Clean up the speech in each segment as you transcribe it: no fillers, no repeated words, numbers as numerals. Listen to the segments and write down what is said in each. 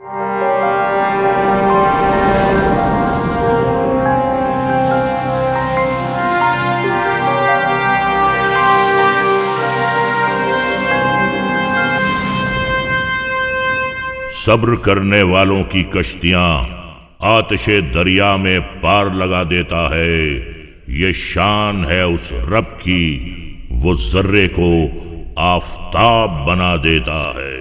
सब्र करने वालों की कश्तियां आतिशे दरिया में पार लगा देता है। ये शान है उस रब की, वो जर्रे को आफताब बना देता है।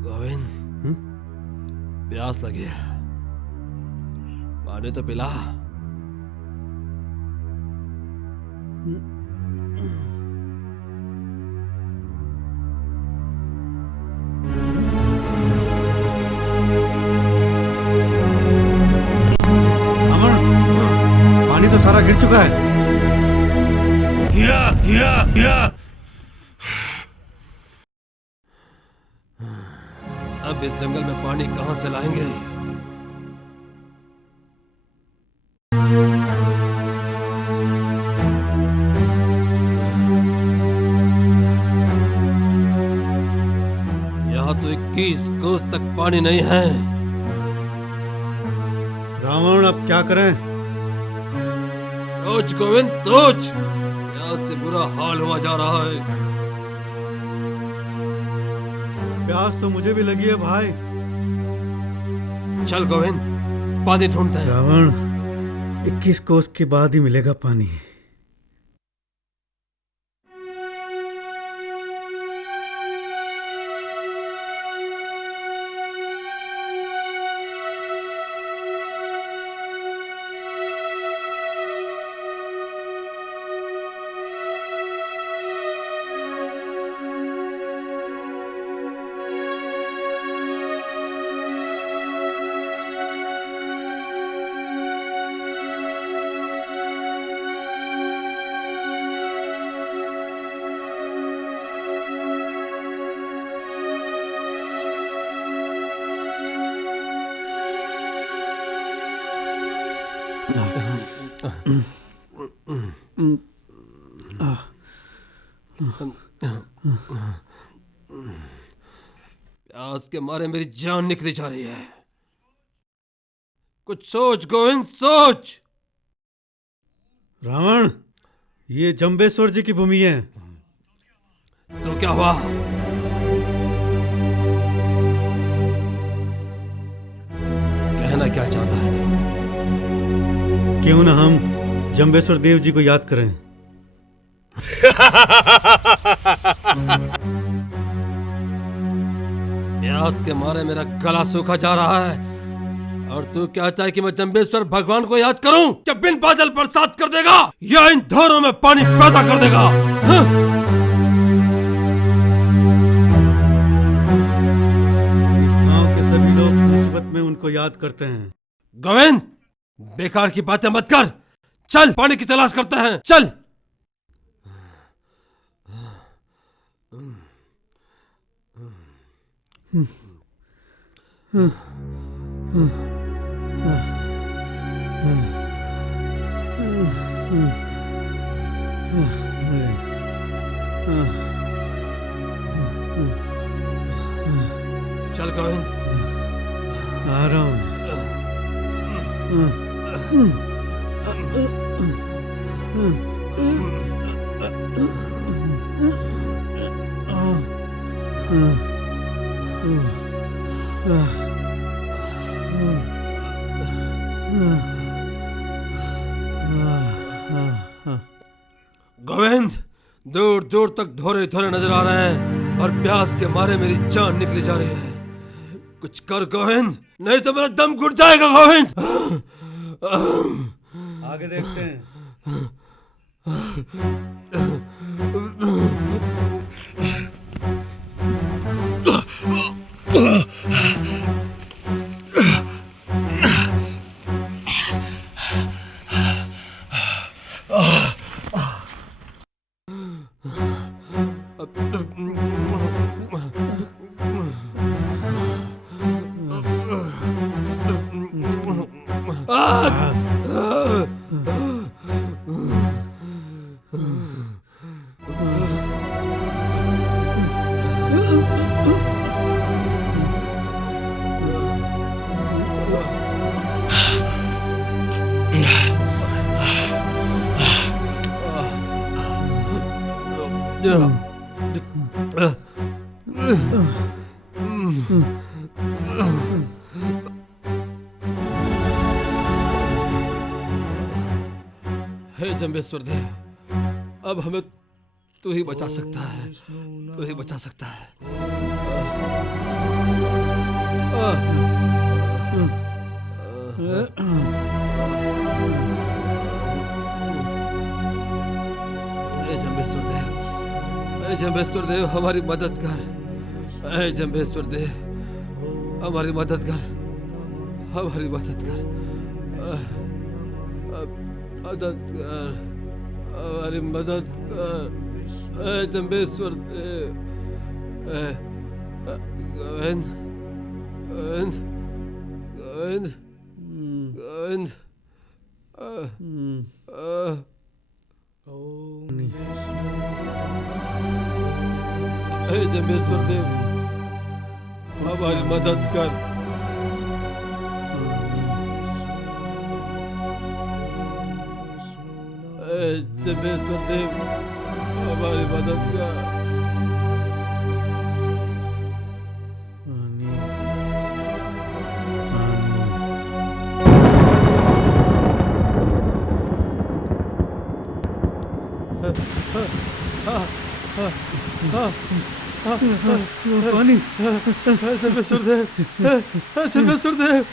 गोविंद, प्यास लगी है, पानी तो पिला। पानी तो सारा गिर चुका है। अब इस जंगल में पानी कहां से लाएंगे? यहाँ तो 21 कोस तक पानी नहीं है। रावण, अब क्या करें? सोच गोविंद, सोच। प्यास से बुरा हाल हुआ जा रहा है। प्यास तो मुझे भी लगी है भाई। चल गोविंद, पानी ढूंढते हैं। रावण, 21 कोस के बाद ही मिलेगा पानी। प्यास के मारे मेरी जान निकली जा रही है। कुछ सोच गोविंद, सोच। रावण, ये जंबेश्वर जी की भूमि है। तो क्या हुआ? कहना क्या चाहता है तू? क्यों ना हम जंबेश्वर देव जी को याद करें। प्यास के मारे मेरा गला सूखा जा रहा है और तू क्या चाहे कि मैं जंबेश्वर भगवान को याद करूं? क्या बिन बादल बरसात कर देगा या इन धारों में पानी पैदा कर देगा? हाँ? इस गांव के सभी लोग मुसीबत में उनको याद करते हैं। गोविंद, बेकार की बातें मत कर। चल पानी की तलाश करते हैं, चल। चल गोविंद, आ रहा हूं। गोविंद, दूर दूर तक धोरे धोरे नजर आ रहे हैं। और प्यास के मारे मेरी जान निकली जा रही है। कुछ कर गोविंद, नहीं तो मेरा दम घुट जाएगा गोविंद। आगे देखते हैं। हे जम्बेश्वर देव, अब हमें तू ही बचा सकता है, तू ही बचा सकता है। हे जम्बेश्वर देव, हे जम्बेश्वर देव, हमारी मदद कर। हे जम्बेश्वर देव, हमारी मदद कर, हमारी मदद कर, मदद कर, हमारी मदद कर। हे जम्बेश्वर देव, गोविंद, गोविंद, गोविंद, गोविंद, हे जम्बेश्वर देव, हमारी मदद कर। हे जम्बेश्वर देव, हमारी मदद कर। पानी। जम्बेश्वर देव, जम्बेश्वर देव,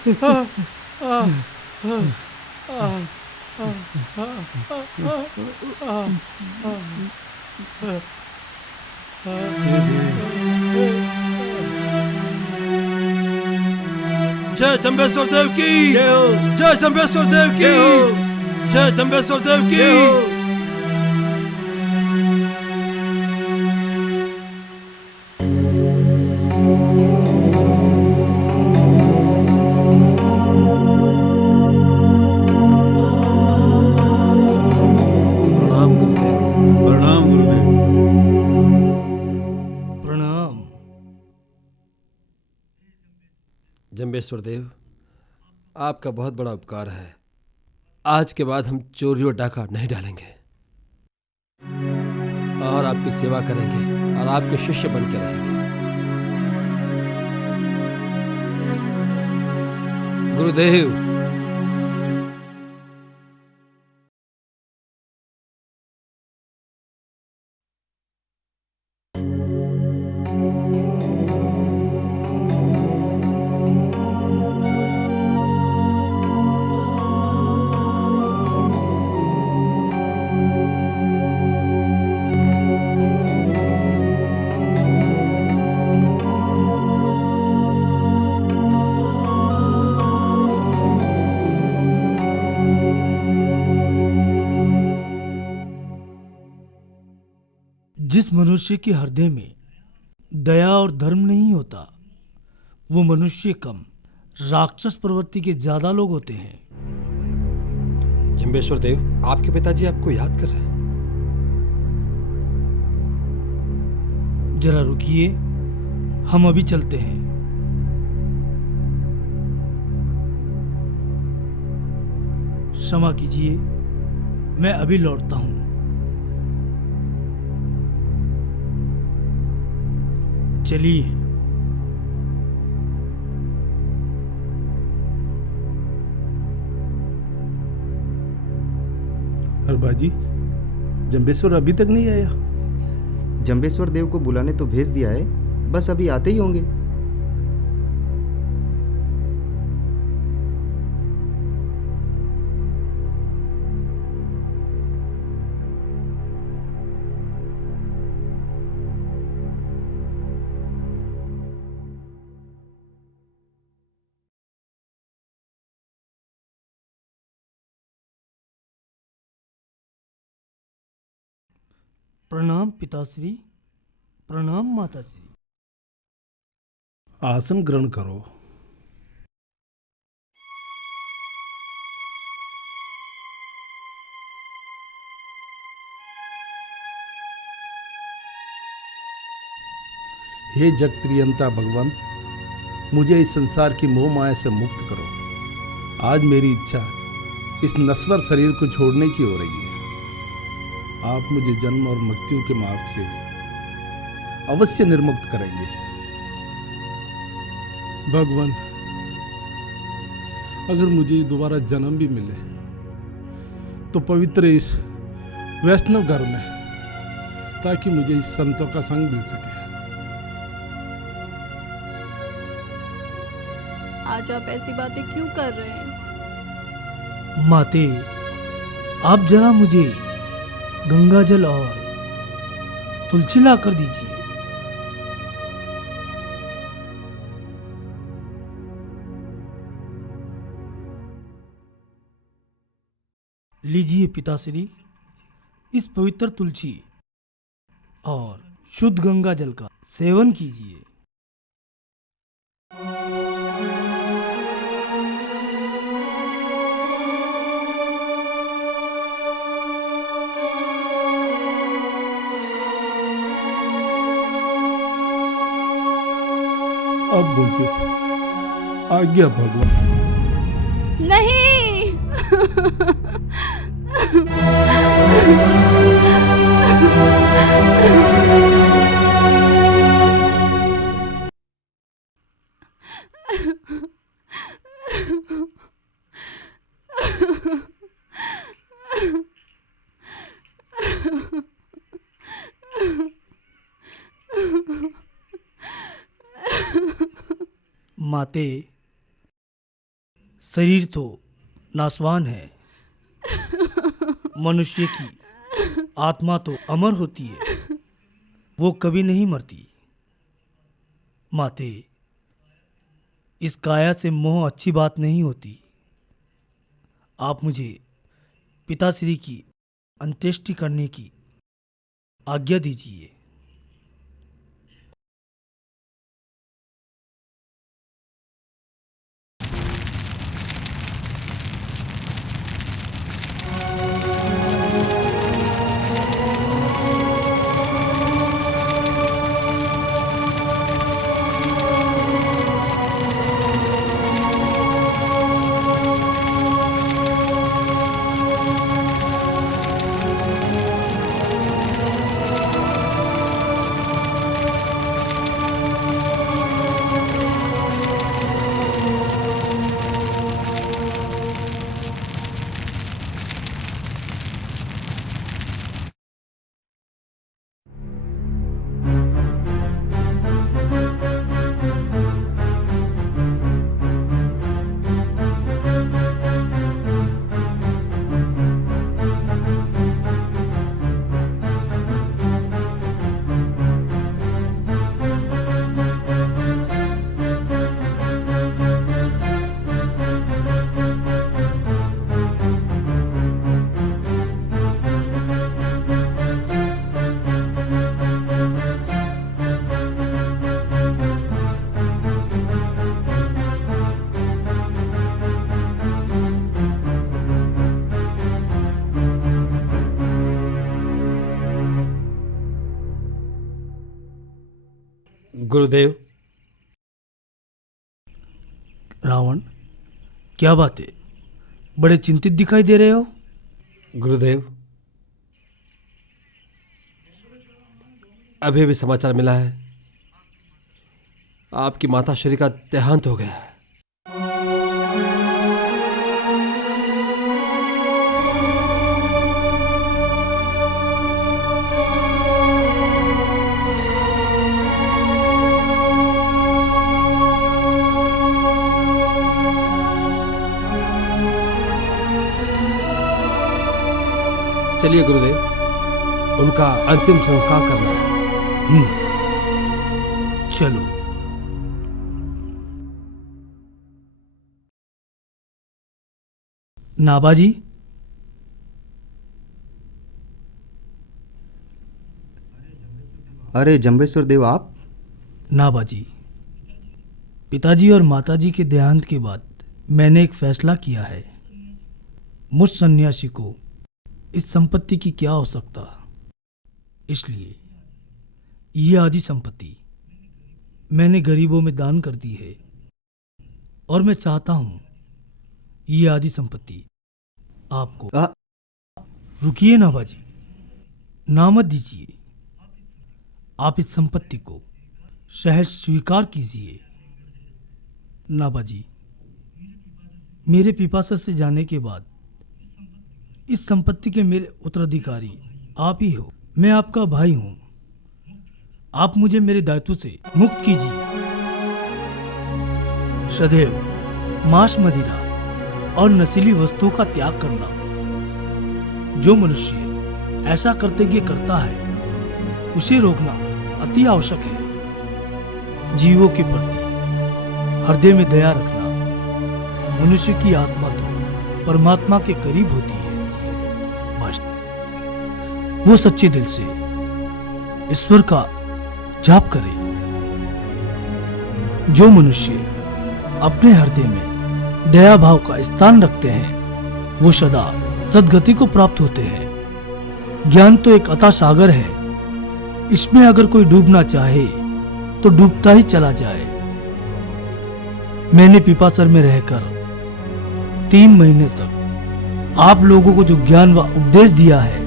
जय जम्बेश्वर देव की, जय जम्बेश्वर देव की, जय जम्बेश्वर देव की। जम्बेश्वर देव, आपका बहुत बड़ा उपकार है। आज के बाद हम चोरी और डाका नहीं डालेंगे और आपकी सेवा करेंगे और आपके शिष्य बन के रहेंगे। गुरुदेव, जिस मनुष्य के हृदय में दया और धर्म नहीं होता, वो मनुष्य कम, राक्षस प्रवृत्ति के ज्यादा लोग होते हैं। जम्बेश्वर देव, आपके पिताजी आपको याद कर रहे हैं। जरा रुकिए, हम अभी चलते हैं। क्षमा कीजिए, मैं अभी लौटता हूं। चलिए। अरे बाजी, जम्बेश्वर अभी तक नहीं आया। जंबेश्वर देव को बुलाने तो भेज दिया है, बस अभी आते ही होंगे। प्रणाम पिताश्री, प्रणाम माताश्री। आसन ग्रहण करो। हे जगत्रियंता भगवान, मुझे इस संसार की मोह माया से मुक्त करो। आज मेरी इच्छा इस नश्वर शरीर को छोड़ने की हो रही है। आप मुझे जन्म और मृत्यु के मार्ग से अवश्य निर्मुक्त करेंगे। भगवान, अगर मुझे दोबारा जन्म भी मिले तो पवित्र इस वैष्णव घर में, ताकि मुझे इस संतों का संग मिल सके। आज आप ऐसी बातें क्यों कर रहे हैं? माते, आप जरा मुझे गंगा जल और तुलसी ला कर दीजिए। लीजिए पिताश्री, इस पवित्र तुलसी और शुद्ध गंगा जल का सेवन कीजिए। अब मुझे आज्ञा भगवान। नहीं। माते, शरीर तो नासवान है, मनुष्य की आत्मा तो अमर होती है, वो कभी नहीं मरती। माते, इस काया से मोह अच्छी बात नहीं होती। आप मुझे पिताश्री की अंत्येष्टि करने की आज्ञा दीजिए। गुरुदेव। रावण, क्या बात है? बड़े चिंतित दिखाई दे रहे हो। गुरुदेव, अभी भी समाचार मिला है, आपकी माताश्री का देहांत हो गया है। चलिए गुरुदेव, उनका अंतिम संस्कार करना है। चलो। नाबाजी, अरे जम्बेश्वर देव आप? नाबाजी, पिताजी और माताजी के देहांत के बाद मैंने एक फैसला किया है। मुझ सन्यासी को इस संपत्ति की क्या आवश्यकता, इसलिए ये आदि संपत्ति मैंने गरीबों में दान कर दी है। और मैं चाहता हूं ये आदि संपत्ति आपको। रुकिए नाबाजी, ना मत दीजिए। आप इस संपत्ति को सहज स्वीकार कीजिए। नाबाजी, मेरे पिपासा से जाने के बाद इस संपत्ति के मेरे उत्तराधिकारी आप ही हो। मैं आपका भाई हूं। आप मुझे मेरे दायित्व से मुक्त कीजिए। सदैव मांस, मदिरा और नशीली वस्तुओं का त्याग करना। जो मनुष्य ऐसा कर्तव्य करता है उसे रोकना अति आवश्यक है। जीवों के प्रति हृदय में दया रखना मनुष्य की आत्मा तो परमात्मा के करीब होती है। बस वो सच्चे दिल से ईश्वर का जाप करे। जो मनुष्य अपने हृदय में दया भाव का स्थान रखते हैं वो सदा सद्गति को प्राप्त होते हैं। ज्ञान तो एक अथाह सागर है, इसमें अगर कोई डूबना चाहे तो डूबता ही चला जाए। मैंने पिपासर में रहकर 3 महीने तक आप लोगों को जो ज्ञान व उपदेश दिया है,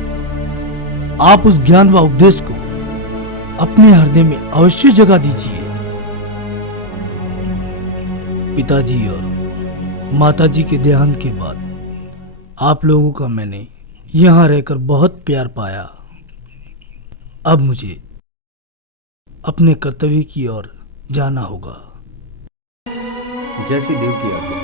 आप उस ज्ञान व उपदेश को अपने हृदय में अवश्य जगह दीजिए। पिताजी और माताजी के देहांत के बाद आप लोगों का मैंने यहां रहकर बहुत प्यार पाया। अब मुझे अपने कर्तव्य की ओर जाना होगा। जैसी देव की आज्ञा।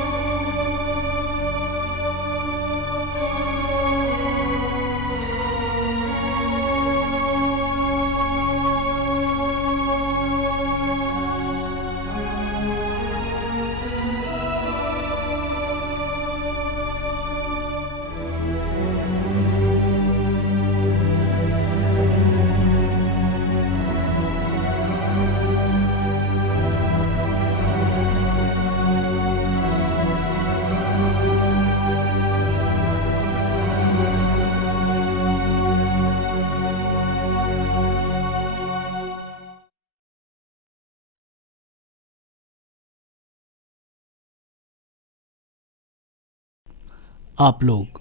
आप लोग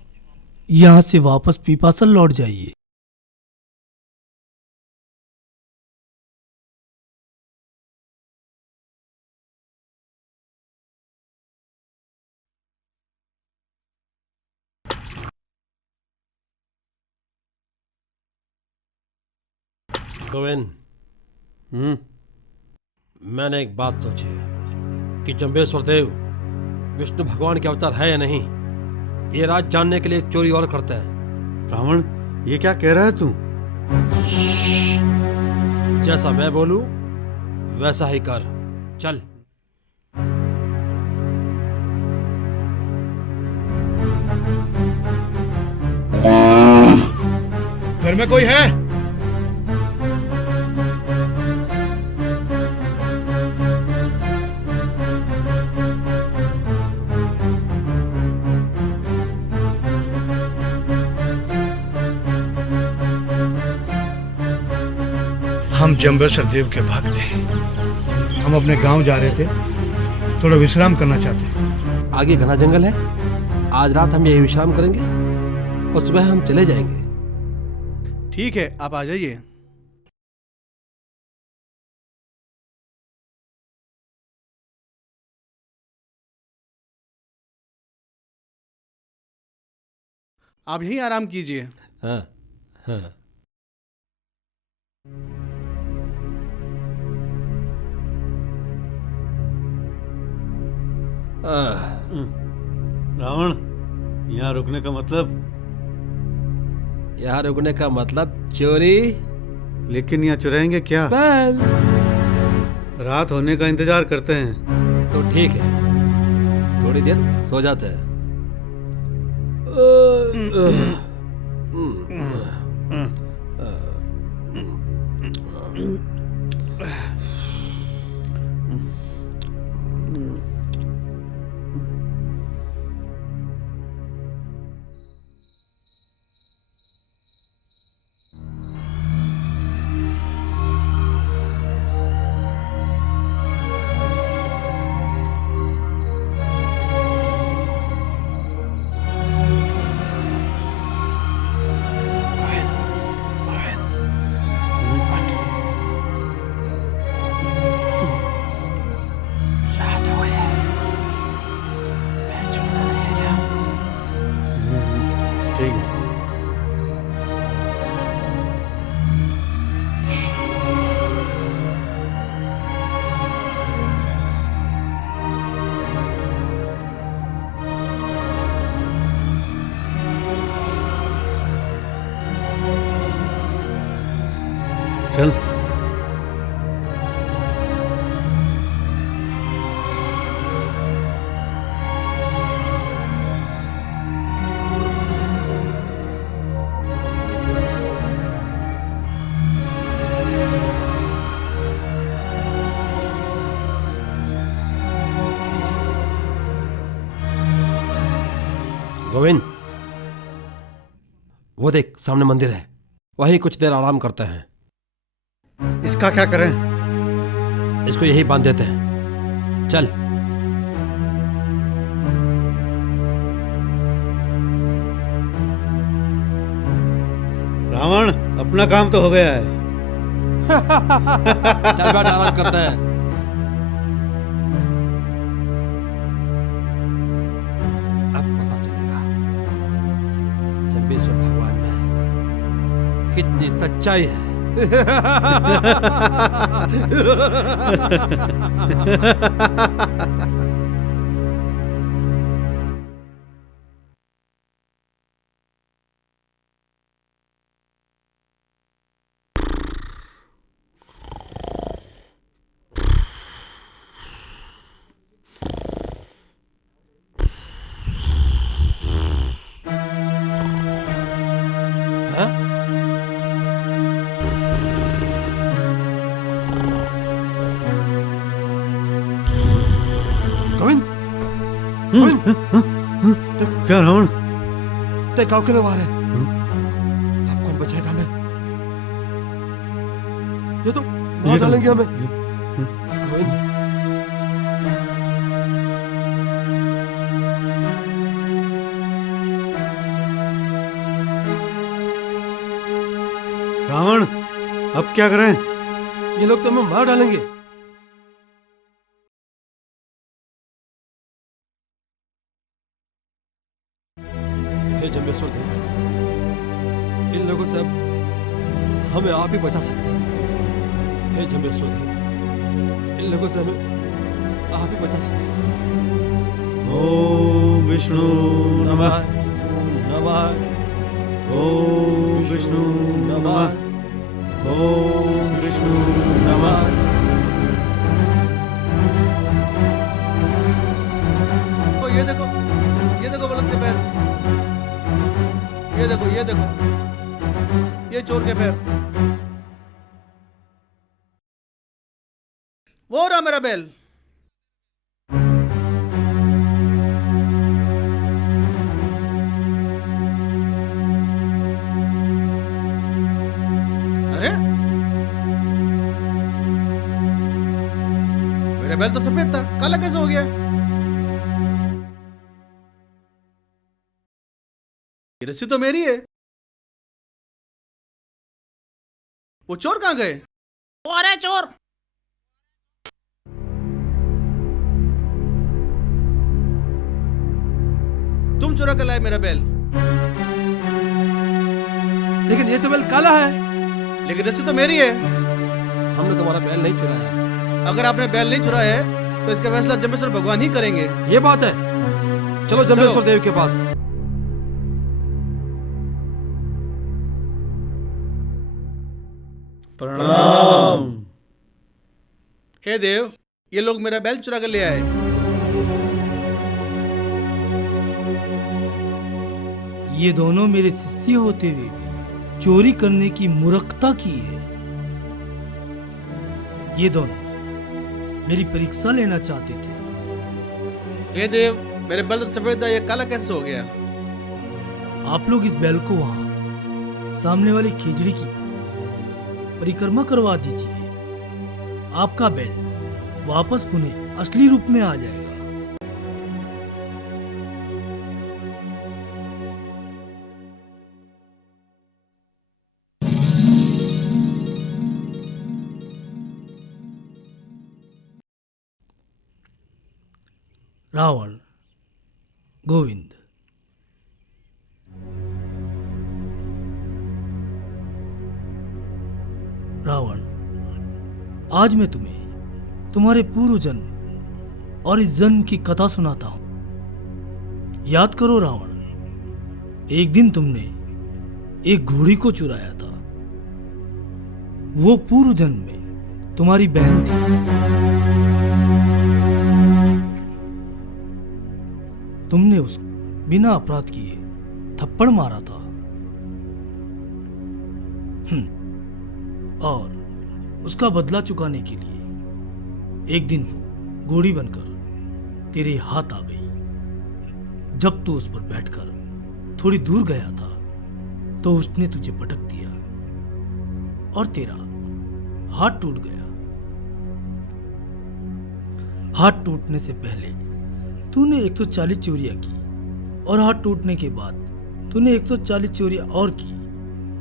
यहां से वापस पिपासल लौट जाइए। गोविंद, मैंने एक बात सोची है कि जम्बेश्वर देव विष्णु भगवान के अवतार है या नहीं, ये राज जानने के लिए एक चोरी और करते हैं। रावण, ये क्या कह रहा है तू? जैसा मैं बोलूं वैसा ही कर। चल। घर में कोई है? हम जम्बेश्वर देव के भक्त हैं। हम अपने गांव जा रहे थे, थोड़ा विश्राम करना चाहते हैं। आगे घना जंगल है, आज रात हम यही विश्राम करेंगे और सुबह हम चले जाएंगे। ठीक है, आप आ जाइए। आप यहीं आराम कीजिए। हाँ हाँ। रावण, यहाँ रुकने का मतलब? यहाँ रुकने का मतलब चोरी। लेकिन यहाँ चुराएंगे क्या? बैल। रात होने का इंतजार करते हैं। तो ठीक है, थोड़ी देर सो जाते हैं। ठीक है। चल। गोविंद, वो देख सामने मंदिर है, वहीं कुछ देर आराम करते हैं। इसका क्या करें? इसको यही बांध देते हैं। चल। रावण, अपना काम तो हो गया है। चल बैठ, आराम करते हैं। अब पता चलेगा जम्बेश्वर भगवान में कितनी सच्चाई है। क्या रावण? ते गांव के लोग आ रहे हैं। अब कौन बचाएगा हमें? ये तो मार डालेंगे हमें। गोविंद, रावण, अब क्या करें? ये लोग तो हमें मार डालेंगे। हे जम्बेश्वर देव, इन लोगों से अब हमें आप ही बचा सकते हैं। हे जम्बेश्वर देव, इन लोगों से हमें आप ही बचा सकते हैं। ओम विष्णु नमः। नमः। ओम विष्णु नमः। ओम विष्णु नमः। ये देखो बलद के पैर। ये देखो, ये चोर के पैर। वो रहा मेरा बैल। अरे मेरा बैल तो सफेद था, काला कैसे हो गया? ये रस्सी तो मेरी है। वो चोर कहां गए? अरे चोर! तुम चुरा कर लाए मेरा बैल। लेकिन ये तो बैल काला है। लेकिन रस्सी तो मेरी है। हमने तुम्हारा बैल नहीं चुराया है। अगर आपने बैल नहीं चुराया है तो इसका फैसला जम्बेश्वर भगवान ही करेंगे। ये बात है। चलो जम्बेश्वर देव के पास। प्रणाम। हे देव, ये लोग मेरा बैल चुरा कर ले आए। ये दोनों मेरे शिष्य होते हुए भी चोरी करने की मूर्खता की है। ये दोनों मेरी परीक्षा लेना चाहते थे। हे देव, मेरे बल सफेद ये काला कैसे हो गया? आप लोग इस बैल को वहां सामने वाली खिचड़ी की परिक्रमा करवा दीजिए। आपका बैल वापस पुनः असली रूप में आ जाएगा। रावण, गोविंद। रावण, आज मैं तुम्हें तुम्हारे पूर्व जन्म और इस जन्म की कथा सुनाता हूं। याद करो रावण, एक दिन तुमने एक घोड़ी को चुराया था। वो पूर्व जन्म में तुम्हारी बहन थी। तुमने उसको बिना अपराध किए थप्पड़ मारा था। और उसका बदला चुकाने के लिए एक दिन वो घोड़ी बनकर तेरे हाथ आ गई। जब तू उस पर बैठकर थोड़ी दूर गया था तो उसने तुझे पटक दिया और तेरा हाथ टूट गया। हाथ टूटने से पहले तूने 140 चोरियां की और हाथ टूटने के बाद तूने 140 चोरियां और की।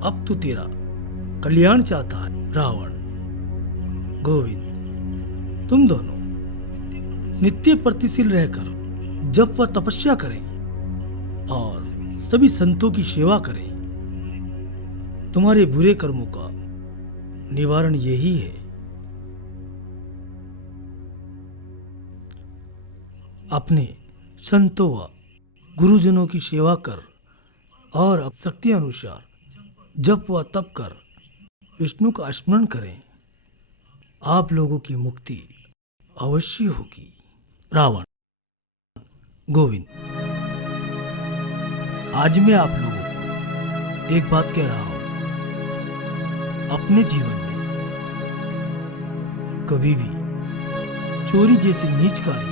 अब तू तेरा कल्याण चाहता है। रावण, गोविंद, तुम दोनों नित्य प्रतिशील रहकर जब वह तपस्या करें और सभी संतों की सेवा करें। तुम्हारे बुरे कर्मों का निवारण यही है। अपने संतों व गुरुजनों की सेवा कर और अब शक्ति अनुसार जप व तप कर विष्णु का स्मरण करें। आप लोगों की मुक्ति अवश्य होगी। रावण, गोविंद, आज मैं आप लोगों को एक बात कह रहा हूं। अपने जीवन में कभी भी चोरी जैसे नीच कार्य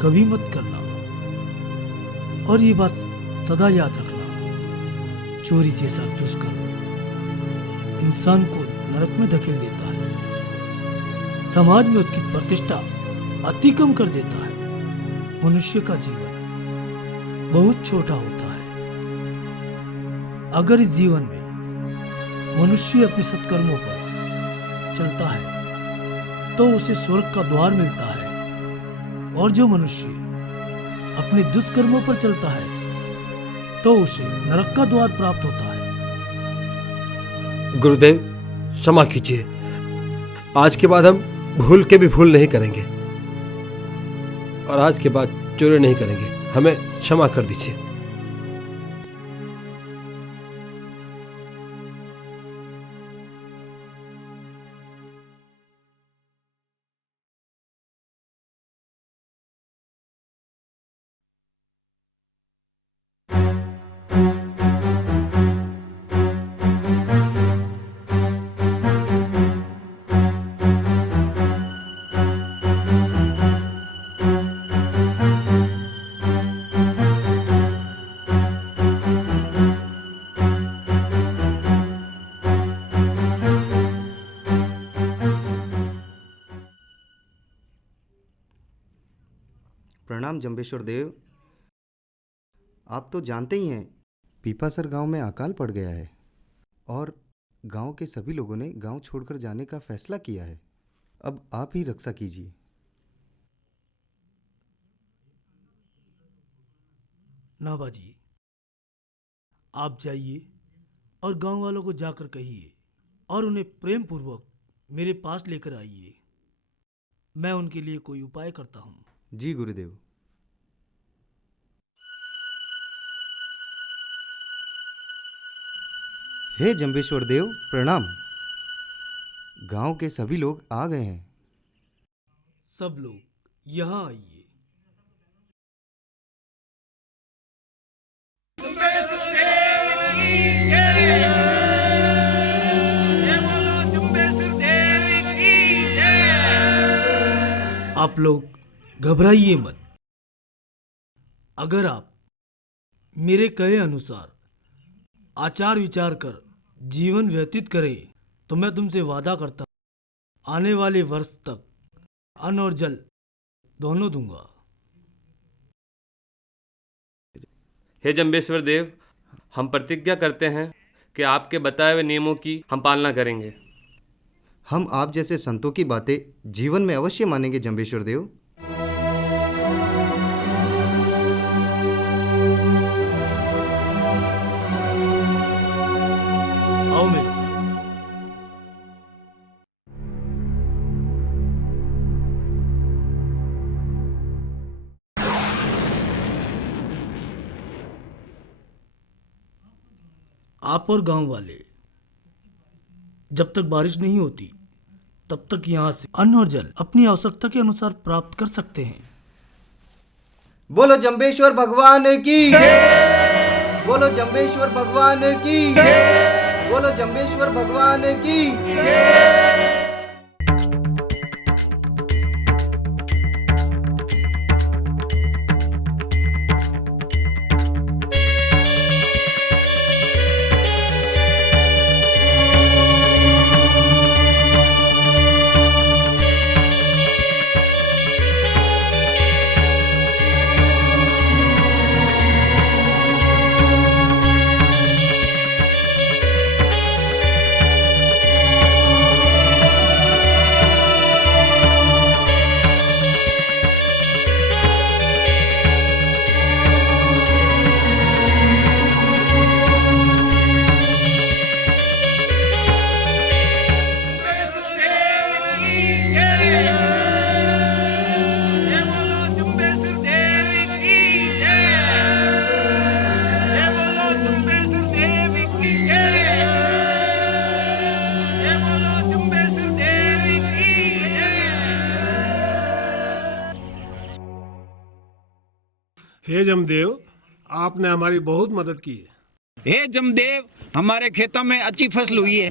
कभी मत करना। और ये बात सदा याद रखना, चोरी जैसा दुष्कर्म इंसान को नरक में धकेल देता है, समाज में उसकी प्रतिष्ठा अति कम कर देता है। मनुष्य का जीवन बहुत छोटा होता है। अगर इस जीवन में मनुष्य अपने सत्कर्मों पर चलता है तो उसे स्वर्ग का द्वार मिलता है, और जो मनुष्य अपने दुष्कर्मों पर चलता है तो उसे नरक का द्वार प्राप्त होता है। गुरुदेव, क्षमा कीजिए। आज के बाद हम भूल के भी भूल नहीं करेंगे और आज के बाद चोरी नहीं करेंगे। हमें क्षमा कर दीजिए। प्रणाम जम्बेश्वर देव। आप तो जानते ही हैं, पीपासर गांव में अकाल पड़ गया है और गांव के सभी लोगों ने गांव छोड़कर जाने का फैसला किया है। अब आप ही रक्षा कीजिए। नाबाजी, आप जाइए और गांव वालों को जाकर कहिए और उन्हें प्रेम पूर्वक मेरे पास लेकर आइए। मैं उनके लिए कोई उपाय करता हूं। जी गुरुदेव। हे जम्बेश्वर देव, प्रणाम। गांव के सभी लोग आ गए हैं। सब लोग यहाँ आइए। आप लोग घबराइए मत। अगर आप मेरे कहे अनुसार आचार विचार कर जीवन व्यतीत करें तो मैं तुमसे वादा करता हूं, आने वाले वर्ष तक अन्न और जल दोनों दूंगा। हे जम्बेश्वर देव, हम प्रतिज्ञा करते हैं कि आपके बताए हुए नियमों की हम पालना करेंगे। हम आप जैसे संतों की बातें जीवन में अवश्य मानेंगे जम्बेश्वर देव। आओ मेरे साथ। आप और गांव वाले जब तक बारिश नहीं होती तब तक यहाँ से अन्न और जल अपनी आवश्यकता के अनुसार प्राप्त कर सकते हैं। बोलो जम्बेश्वर भगवान की, बोलो जम्बेश्वर भगवान की, बोलो जम्बेश्वर भगवान की। हे जमदेव, आपने हमारी बहुत मदद की है। हे जमदेव, हमारे खेतों में अच्छी फसल हुई है।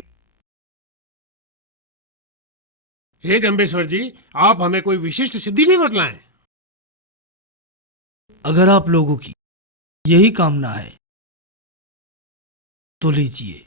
हे जम्बेश्वर जी, आप हमें कोई विशिष्ट सिद्धि भी बतलाएं। अगर आप लोगों की यही कामना है तो लीजिए।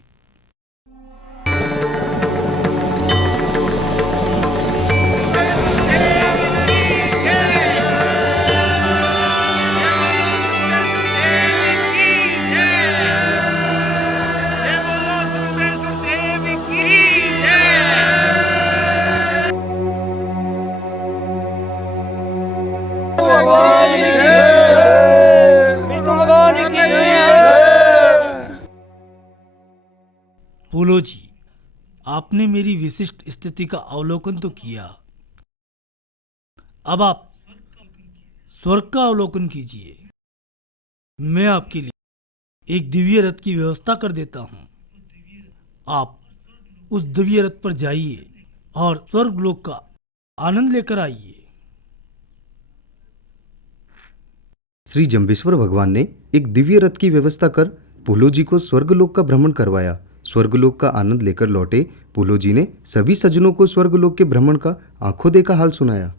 फूलो जी, आपने मेरी विशिष्ट स्थिति का अवलोकन तो किया, अब आप स्वर्ग का अवलोकन कीजिए। मैं आपके लिए एक दिव्य रथ की व्यवस्था कर देता हूं। आप उस दिव्य रथ पर जाइए और स्वर्ग लोक का आनंद लेकर आइए। श्री जम्बेश्वर भगवान ने एक दिव्य रथ की व्यवस्था कर फूलो जी को स्वर्गलोक का भ्रमण करवाया। स्वर्गलोक का आनंद लेकर लौटे फूलो जी ने सभी सज्जनों को स्वर्गलोक के भ्रमण का आंखों देखा हाल सुनाया।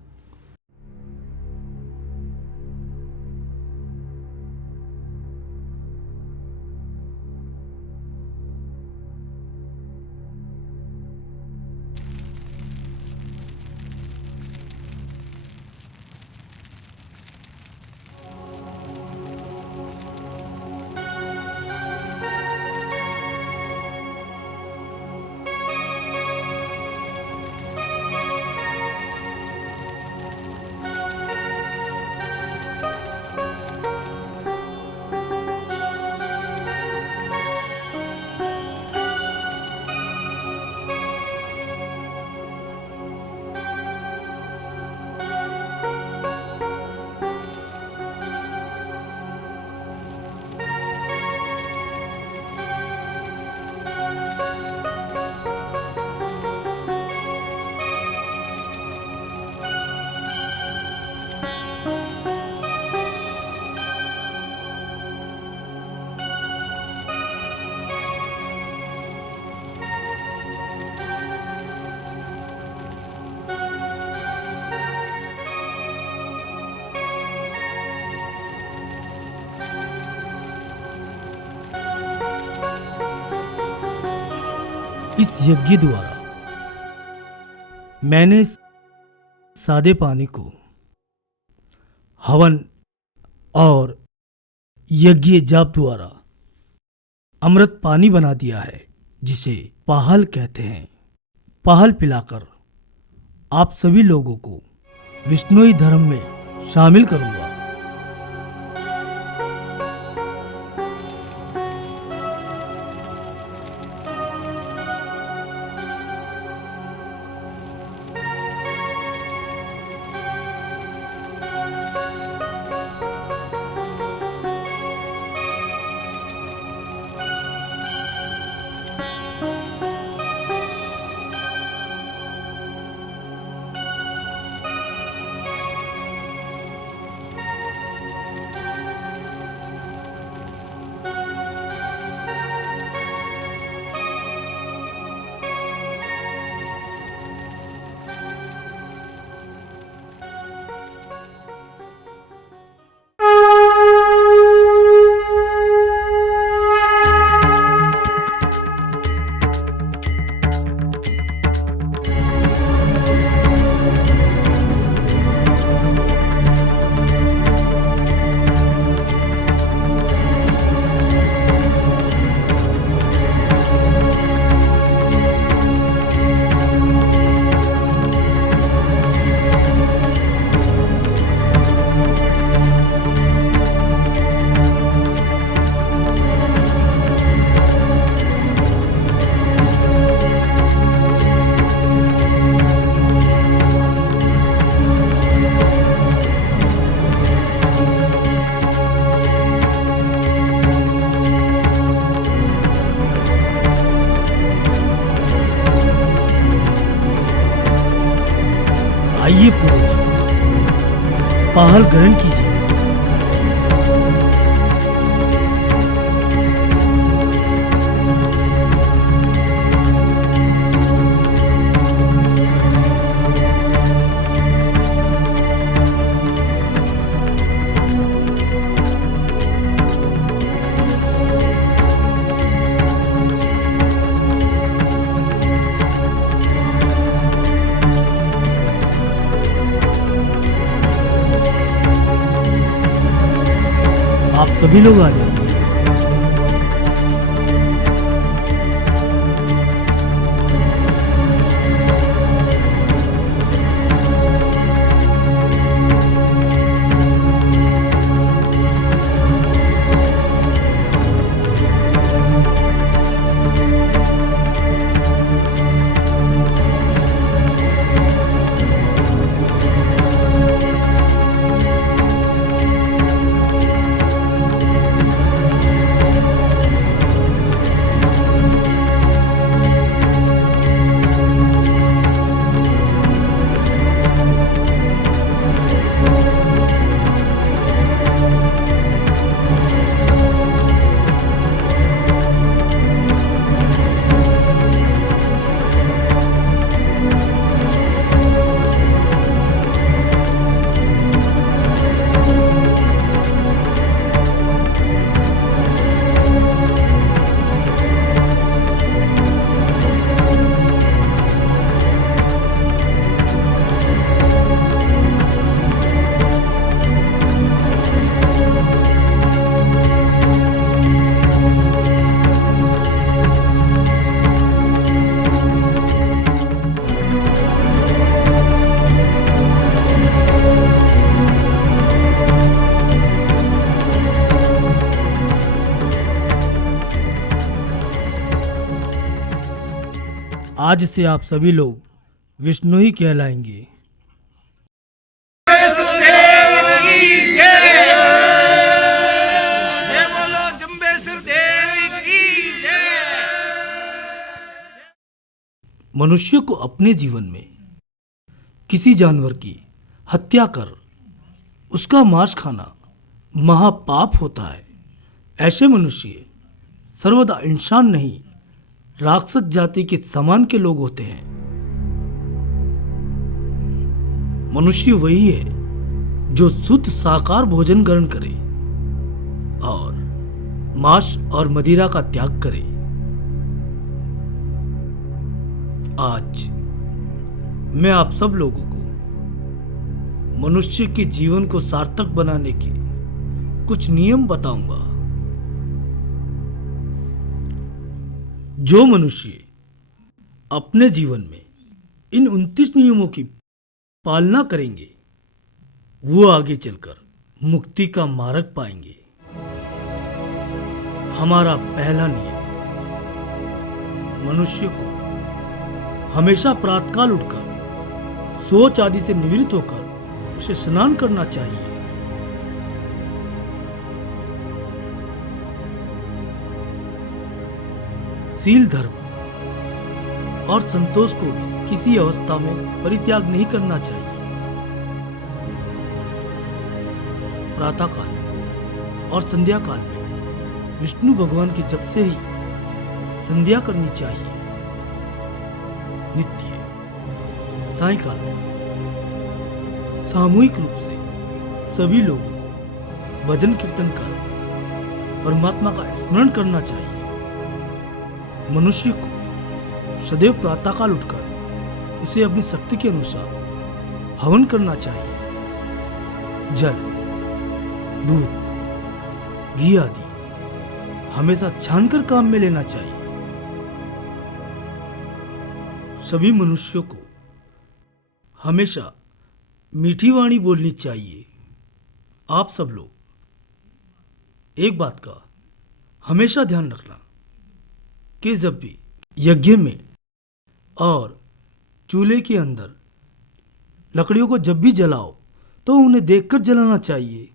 इस यज्ञ द्वारा मैंने सादे पानी को हवन और यज्ञ जाप द्वारा अमृत पानी बना दिया है, जिसे पाहल कहते हैं। पाहल पिलाकर आप सभी लोगों को विष्णुई धर्म में शामिल करूंगा। आइए पूज्य, पाहल ग्रहण कीजिए। आप सभी लोग आ जाइए। आज से आप सभी लोग विष्णु ही कहलाएंगे। मनुष्य को अपने जीवन में किसी जानवर की हत्या कर उसका मांस खाना महापाप होता है। ऐसे मनुष्य सर्वदा इंसान नहीं, राक्षस जाति के समान के लोग होते हैं। मनुष्य वही है जो शुद्ध शाकाहार भोजन ग्रहण करे और मांस और मदिरा का त्याग करे। आज मैं आप सब लोगों को मनुष्य के जीवन को सार्थक बनाने के कुछ नियम बताऊंगा। जो मनुष्य अपने जीवन में इन 29 नियमों की पालना करेंगे वो आगे चलकर मुक्ति का मार्ग पाएंगे। हमारा पहला नियम, मनुष्य को हमेशा प्रातःकाल उठकर शौच आदि से निवृत्त होकर उसे स्नान करना चाहिए। शील, धर्म और संतोष को भी किसी अवस्था में परित्याग नहीं करना चाहिए। प्रातःकाल और संध्या काल में विष्णु भगवान की जप से ही संध्या करनी चाहिए। नित्य सायंकाल में सामूहिक रूप से सभी लोगों को भजन कीर्तन कर परमात्मा का स्मरण करना चाहिए। मनुष्य को सदैव प्रातःकाल उठकर उसे अपनी शक्ति के अनुसार हवन करना चाहिए। जल, दूध, घी आदि हमेशा छानकर काम में लेना चाहिए। सभी मनुष्यों को हमेशा मीठी वाणी बोलनी चाहिए। आप सब लोग एक बात का हमेशा ध्यान रखना कि जब भी यज्ञ में और चूल्हे के अंदर लकड़ियों को जब भी जलाओ तो उन्हें देखकर जलाना चाहिए,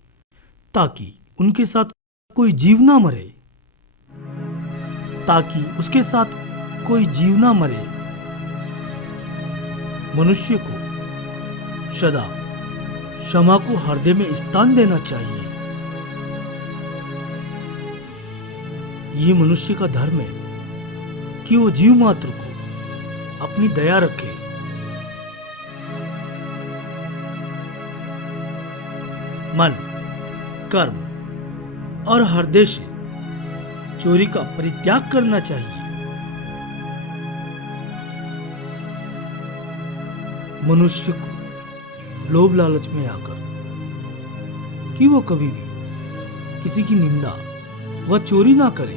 ताकि उनके साथ कोई जीव ना मरे, ताकि उसके साथ कोई जीव ना मरे। मनुष्य को सदा क्षमा को हृदय में स्थान देना चाहिए। ये मनुष्य का धर्म है कि वो जीव मात्र को अपनी दया रखे। मन, कर्म और हृदय से चोरी का परित्याग करना चाहिए। मनुष्य को लोभ लालच में आकर कि वो कभी भी किसी की निंदा व चोरी ना करे।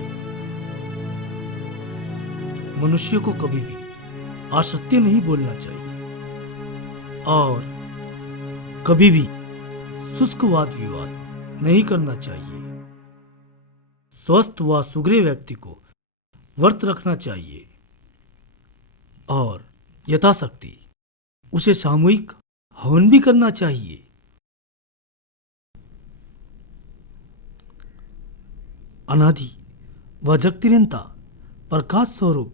मनुष्य को कभी भी असत्य नहीं बोलना चाहिए और कभी भी शुष्क वाद विवाद नहीं करना चाहिए। स्वस्थ व सुग्रीव व्यक्ति को व्रत रखना चाहिए और यथाशक्ति उसे सामूहिक हवन भी करना चाहिए। अनादि व जगतिरंता प्रकाश स्वरूप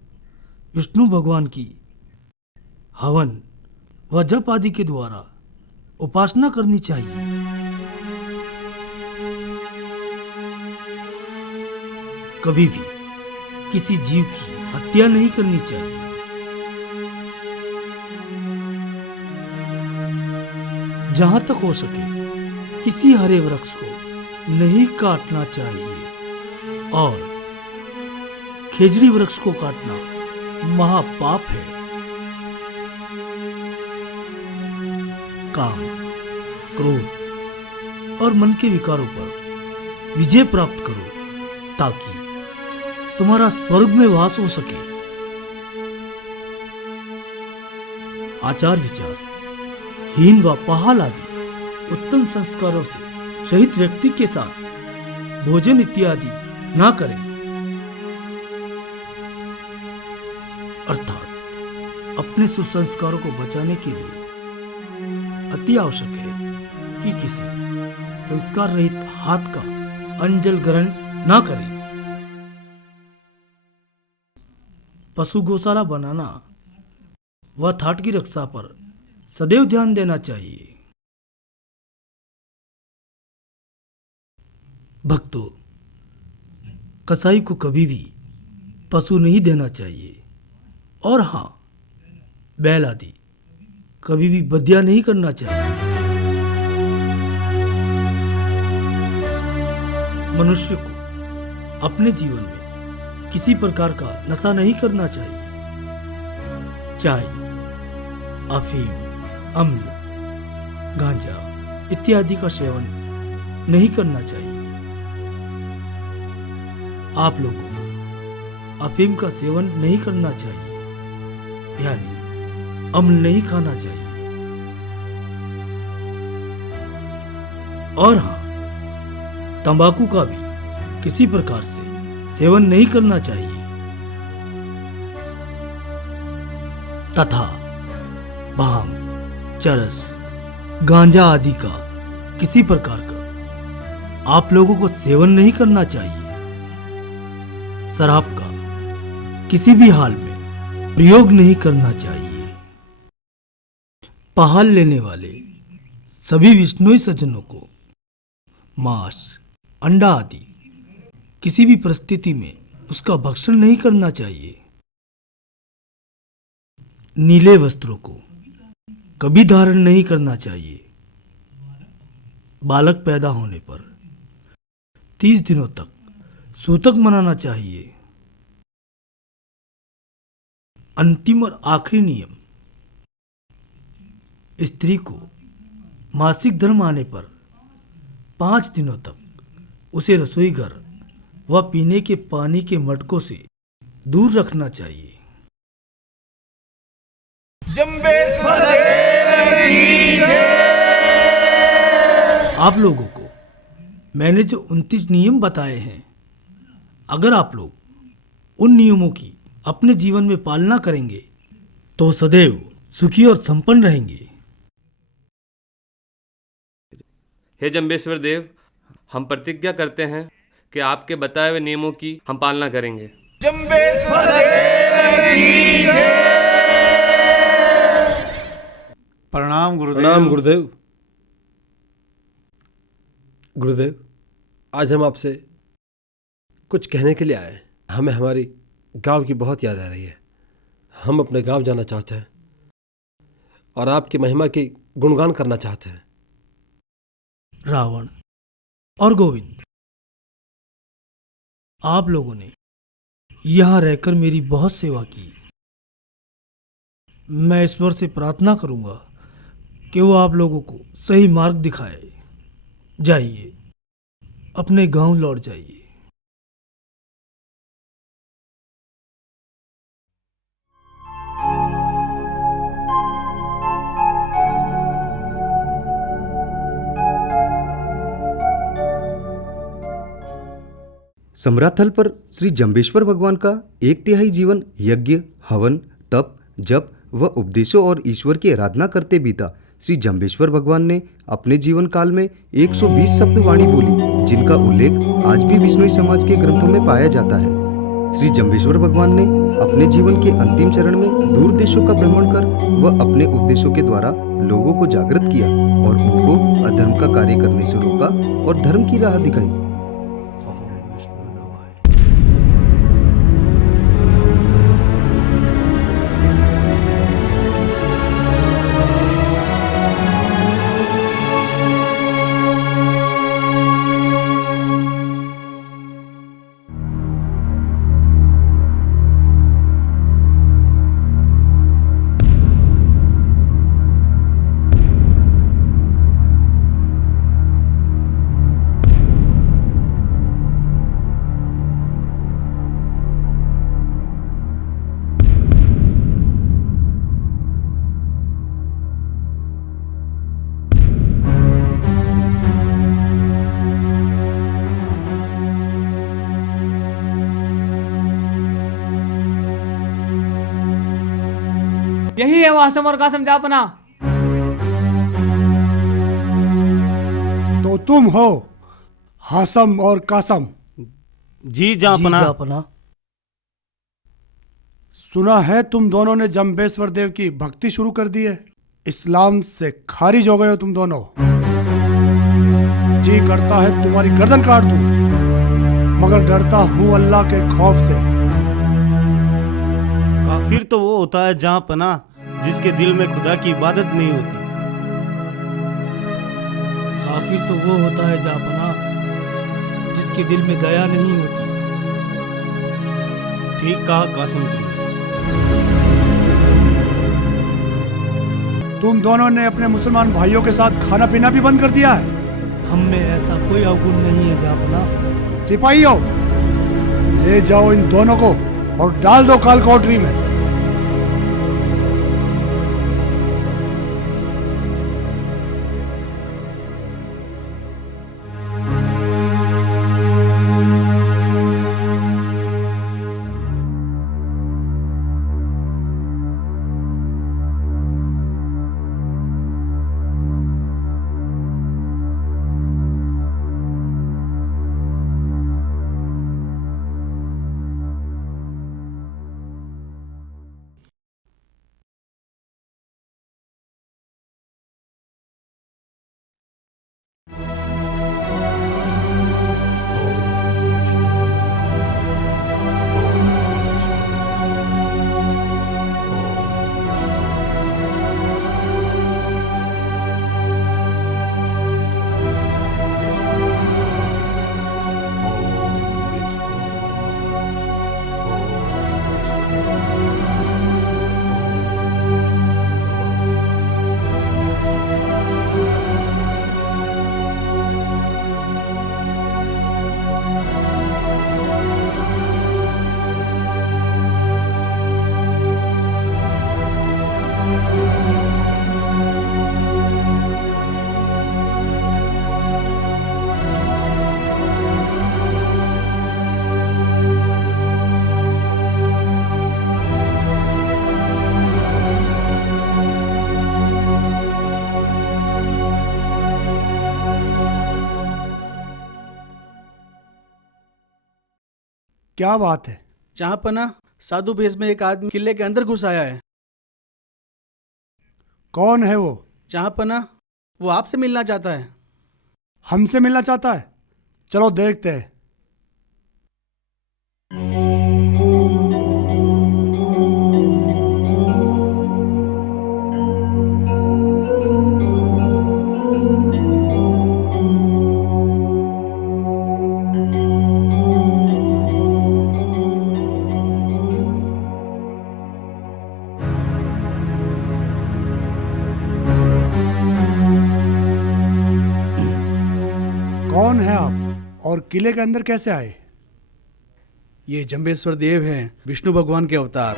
विष्णु भगवान की हवन व जप आदि के द्वारा उपासना करनी चाहिए। कभी भी किसी जीव की हत्या नहीं करनी चाहिए। जहां तक हो सके किसी हरे वृक्ष को नहीं काटना चाहिए और खेजड़ी वृक्ष को काटना महापाप है। काम, क्रोध और मन के विकारों पर विजय प्राप्त करो ताकि तुम्हारा स्वर्ग में वास हो सके। आचार विचार हीन व पहाल आदि उत्तम संस्कारों से रहित व्यक्ति के साथ भोजन इत्यादि ना करें। अर्थात अपने सुसंस्कारों को बचाने के लिए अति आवश्यक है कि किसी संस्कार रहित हाथ का अंजल ग्रहण ना करें। पशु गौशाला बनाना व थाट की रक्षा पर सदैव ध्यान देना चाहिए। भक्तों, कसाई को कभी भी पशु नहीं देना चाहिए और हाँ, बैल आदि कभी भी बधिया नहीं करना चाहिए। मनुष्य को अपने जीवन में किसी प्रकार का नशा नहीं करना चाहिए। चाय, अफीम, अम्ल, गांजा इत्यादि का सेवन नहीं करना चाहिए। आप लोगों को अफीम का सेवन नहीं करना चाहिए, यानी अम्ल नहीं खाना चाहिए। और हाँ, तंबाकू का भी किसी प्रकार से सेवन नहीं करना चाहिए तथा भांग, चरस, गांजा आदि का किसी प्रकार का आप लोगों को सेवन नहीं करना चाहिए। शराब का किसी भी हाल में प्रयोग नहीं करना चाहिए। पहाल लेने वाले सभी विष्णुई सज्जनों को मांस, अंडा आदि किसी भी परिस्थिति में उसका भक्षण नहीं करना चाहिए। नीले वस्त्रों को कभी धारण नहीं करना चाहिए। बालक पैदा होने पर 30 दिनों तक सूतक मनाना चाहिए। अंतिम और आखिरी नियम, स्त्री को मासिक धर्म आने पर 5 दिनों तक उसे रसोई घर व पीने के पानी के मटकों से दूर रखना चाहिए। आप लोगों को मैंने जो 29 नियम बताए हैं, अगर आप लोग उन नियमों की अपने जीवन में पालना करेंगे तो सदैव सुखी और संपन्न रहेंगे। हे जम्बेश्वर देव, हम प्रतिज्ञा करते हैं कि आपके बताए हुए नियमों की हम पालना करेंगे। प्रणाम गुरुदेव। प्रणाम गुरुदेव। गुरुदेव, आज हम आपसे कुछ कहने के लिए आए हैं। हमें हमारी गांव की बहुत याद आ रही है। हम अपने गांव जाना चाहते हैं और आपकी महिमा की गुणगान करना चाहते हैं। रावण और गोविंद, आप लोगों ने यहां रहकर मेरी बहुत सेवा की। मैं ईश्वर से प्रार्थना करूंगा कि वो आप लोगों को सही मार्ग दिखाए। जाइए, अपने गांव लौट जाइए। सम्राथल पर श्री जम्बेश्वर भगवान का 1/3 जीवन यज्ञ, हवन, तप, जप व उपदेशों और ईश्वर की आराधना करते बीता। श्री जम्बेश्वर भगवान ने अपने जीवन काल में 120 शब्द वाणी बोली, जिनका उल्लेख आज भी विष्णुई समाज के ग्रंथों में पाया जाता है। श्री जम्बेश्वर भगवान ने अपने जीवन के अंतिम चरण में दूर देशों का भ्रमण कर व अपने उपदेशों के द्वारा लोगों को जागृत किया और उनको अधर्म का कार्य करने से रोका और धर्म की राह दिखाई। यही है वो हासम और कासम जापना। तो तुम हो हासम और कासम? जी जापना। सुना है तुम दोनों ने जम्बेश्वर देव की भक्ति शुरू कर दी है। इस्लाम से खारिज हो गए हो तुम दोनों। जी करता है तुम्हारी गर्दन काट दूं, मगर डरता हूं अल्लाह के खौफ से। काफिर तो वो होता है जहां पना जिसके दिल में खुदा की इबादत नहीं होती। काफिर तो वो होता है जहां पना जिसके दिल में दया नहीं होती। ठीक कहा कासम तुमने। तुम दोनों ने अपने मुसलमान भाइयों के साथ खाना पीना भी बंद कर दिया है। हम में ऐसा कोई अवगुण नहीं है जापना। सिपाहियों, ले जाओ इन दोनों को और डाल दो काल कोठरी में। क्या बात है? जहाँपना, साधु भेष में एक आदमी किले के अंदर घुस आया है। कौन है वो? जहाँपना, वो आपसे मिलना चाहता है। हमसे मिलना चाहता है? चलो देखते हैं। कौन है आप और किले के अंदर कैसे आए? ये जंबेश्वर देव हैं, विष्णु भगवान के अवतार।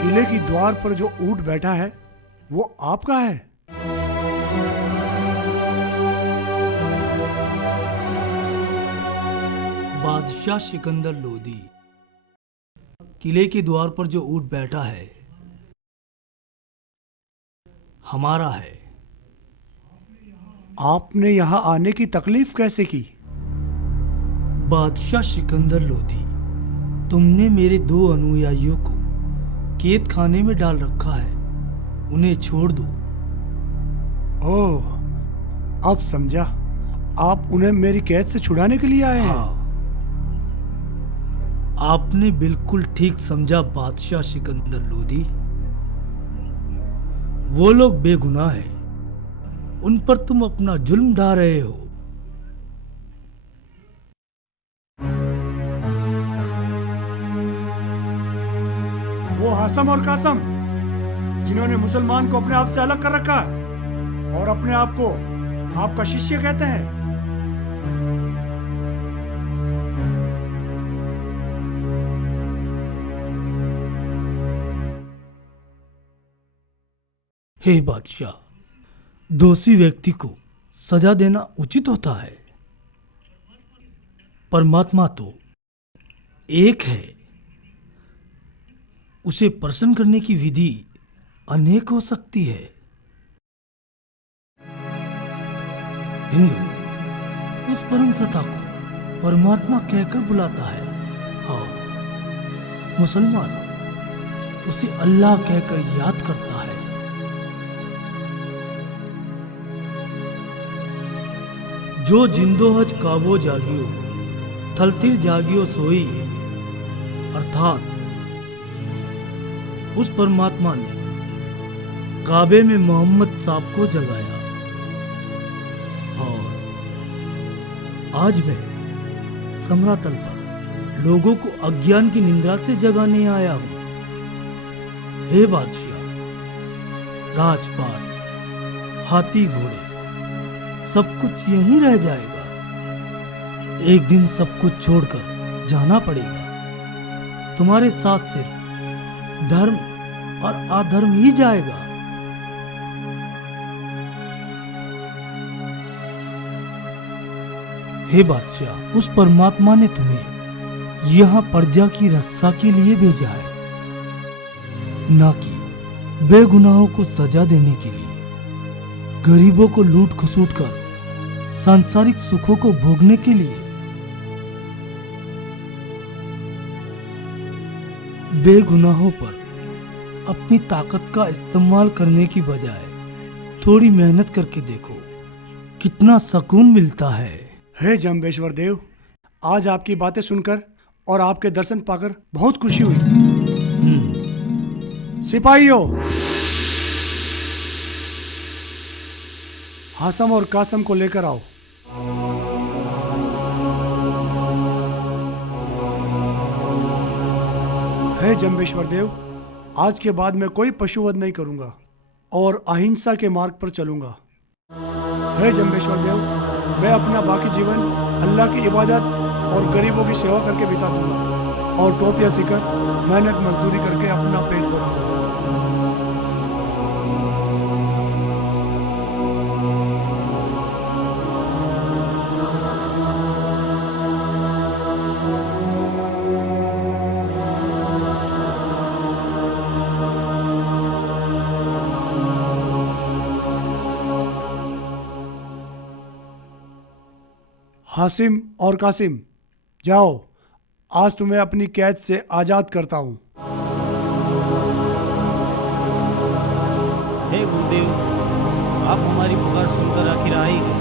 किले की द्वार पर जो ऊंट बैठा है वो आपका है? बादशाह सिकंदर लोदी, किले के द्वार पर जो ऊंट बैठा है हमारा है। आपने यहाँ आने की तकलीफ कैसे की? बादशाह सिकंदर लोदी, तुमने मेरे 2 अनुयायियों को कैद खाने में डाल रखा है, उन्हें छोड़ दो। ओह, अब समझा। आप उन्हें मेरी कैद से छुड़ाने के लिए आए हैं? हाँ, आपने बिल्कुल ठीक समझा बादशाह सिकंदर लोदी। वो लोग बेगुनाह हैं, उन पर तुम अपना जुल्म ढा रहे हो। वो हासम और कासम जिन्होंने मुसलमान को अपने आप से अलग कर रखा है और अपने आप को आपका शिष्य कहते हैं। हे बादशाह, दोषी व्यक्ति को सजा देना उचित होता है। परमात्मा तो एक है, उसे प्रसन्न करने की विधि अनेक हो सकती है। हिंदू उस परम सत्ता को परमात्मा कहकर बुलाता है और मुसलमान उसे अल्लाह कहकर याद करता है। जो जिंदो हज काबो जागियो थलतिर जागियो सोई, अर्थात उस परमात्मा ने काबे में मोहम्मद साहब को जगाया और आज मैं समरातल पर लोगों को अज्ञान की निंद्रा से जगाने आया हूं। हे बादशाह, राजपाट, हाथी घोड़े सब कुछ यहीं रह जाएगा। एक दिन सब कुछ छोड़कर जाना पड़ेगा। तुम्हारे साथ सिर्फ धर्म और अधर्म ही जाएगा। हे बादशाह, उस परमात्मा ने तुम्हें यहाँ प्रजा की रक्षा के लिए भेजा है, ना कि बेगुनाहों को सजा देने के लिए, गरीबों को लूट खसूट कर सांसारिक सुखों को भोगने के लिए। बेगुनाहों पर अपनी ताकत का इस्तेमाल करने की बजाय थोड़ी मेहनत करके देखो, कितना सुकून मिलता है। हे जम्बेश्वर देव, आज आपकी बातें सुनकर और आपके दर्शन पाकर बहुत खुशी हुई। सिपाहियों, हासम और कासम को लेकर आओ। हे जम्बेश्वर देव, आज के बाद मैं कोई पशुवध नहीं करूंगा और अहिंसा के मार्ग पर चलूंगा। हे जम्बेश्वर देव, मैं अपना बाकी जीवन अल्लाह की इबादत और गरीबों की सेवा करके बिता दूंगा और टोपियां सीकर मेहनत मजदूरी करके अपना पेट भरूंगा। हासिम और कासिम, जाओ, आज तुम्हें अपनी कैद से आजाद करता हूं। हे गुरुदेव, आप हमारी पुकार सुनकर आखिर आ ही गए।